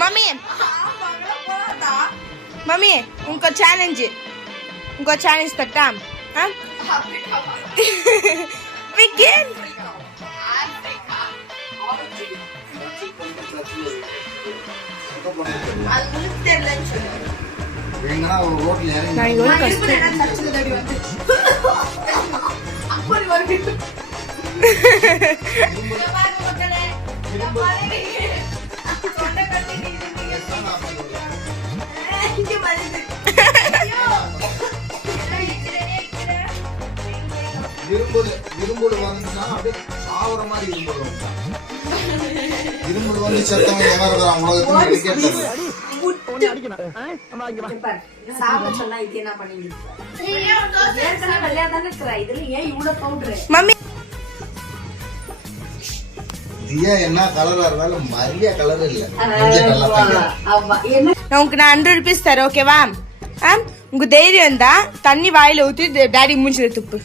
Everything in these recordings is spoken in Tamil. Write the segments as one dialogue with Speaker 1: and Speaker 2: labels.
Speaker 1: మమ్మీ మమ్మీ ఇంకో ఛాలెంజ్ ఇంకో ఛాలెంజ్ పెట్టా బిగిన్ நான்
Speaker 2: இரும்புல இரும்புல வந்துச்சுன்னா அப்படியே சாவர மாதிரி இரும்புல இரும்புல வந்து செத்தவங்க எவன் இருக்கிறான்? உலகத்துல சாப்பிட சொன்னா இது என்ன பண்ணீங்க ஏற்கனவே வெள்ளையா தானே இருக்கிற? இதுல ஏன் இவ்வளவு பவுடரு என்ன
Speaker 1: நான் ஹண்ட்ரட் ருபீஸ் தரேன் ஓகேவா உங்க தைரியம் இருந்தா தண்ணி வாயில ஊத்தி டாடி மூஞ்சில துப்பு.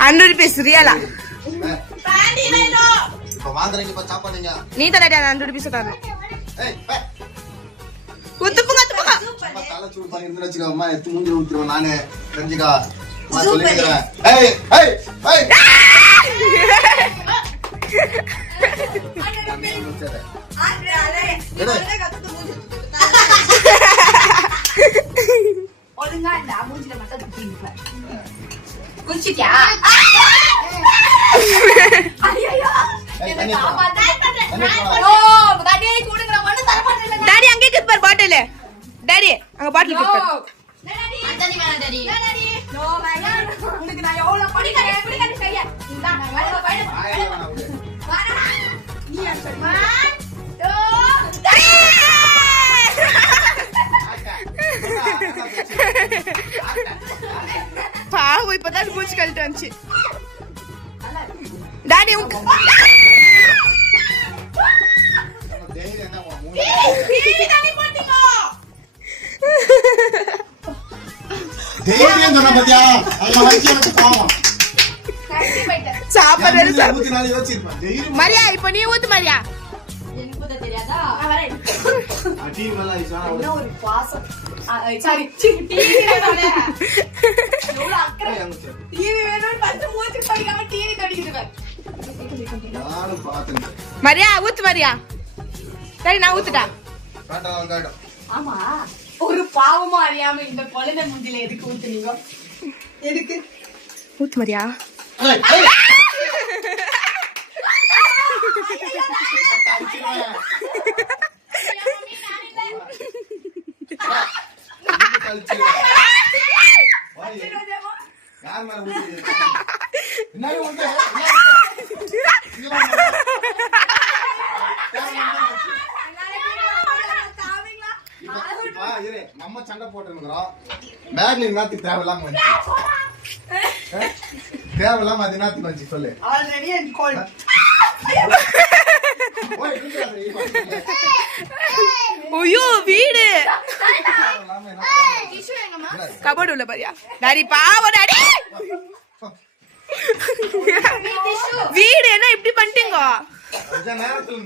Speaker 1: ஹண்ட்ரட் ருபீஸ் ரியலா நீ தான் டாடி ஹண்ட்ரட் ருபீஸ் தரணும் ஏய் ஏய். துப்புங்க துப்புங்க.
Speaker 3: சும்மா தலை சூடு பண்ணி இருந்து வச்சுக்கோ அம்மா எடுத்து மூஞ்சில ஊத்திடுவேன் நானு. தெரிஞ்சுக்கா. நான் சொல்லிக்கிறேன் ஏய் ஏய் ஏய்.
Speaker 1: மாட்டேன் டாடி அங்கே இருக்கு பாரு பாட்டில். டாடி அங்க பாட்டில் இருக்கு பாரு.
Speaker 4: நான் எவ்வளவு படிக்கிறேன்
Speaker 1: இப்பதான் மூச்சு கழட்டு வந்துச்சு டாடி
Speaker 3: தைரியம் சொன்ன பாத்தியா அதுல வச்சு எனக்கு பாவம்
Speaker 1: சாப்பாடு மரியா இப்ப நீ ஊத்து மரியா தெரியாதா மரியா ஊத்து மரியா. டாடி நான் ஊத்துட்டா?
Speaker 4: ஆமா. ஒரு பாவமும் அறியாம இந்த குழந்தை முந்தில எதுக்கு ஊத்துனீங்க? எதுக்கு?
Speaker 1: ஊத்து மரியா.
Speaker 3: யார் மேல ஊத்துது? பின்னாடி வந்து, இங்க வாங்க. இப்ப நம்ம சண்டை போட்டுருக்கிறோம் பேக்ல என்னத்துக்கு தேவையில்லாம வந்துச்சு? தேவையில்லாம அது என்னத்துக்கு வந்துச்சு சொல்லு.
Speaker 1: ஆல்ரெடி. ஐயோ வீடு. கபோர்டு உள்ள மரியா டாடி பாவம் டாடி. வீடு என்ன இப்படி பண்ணிட்டீங்க? நேரத்துல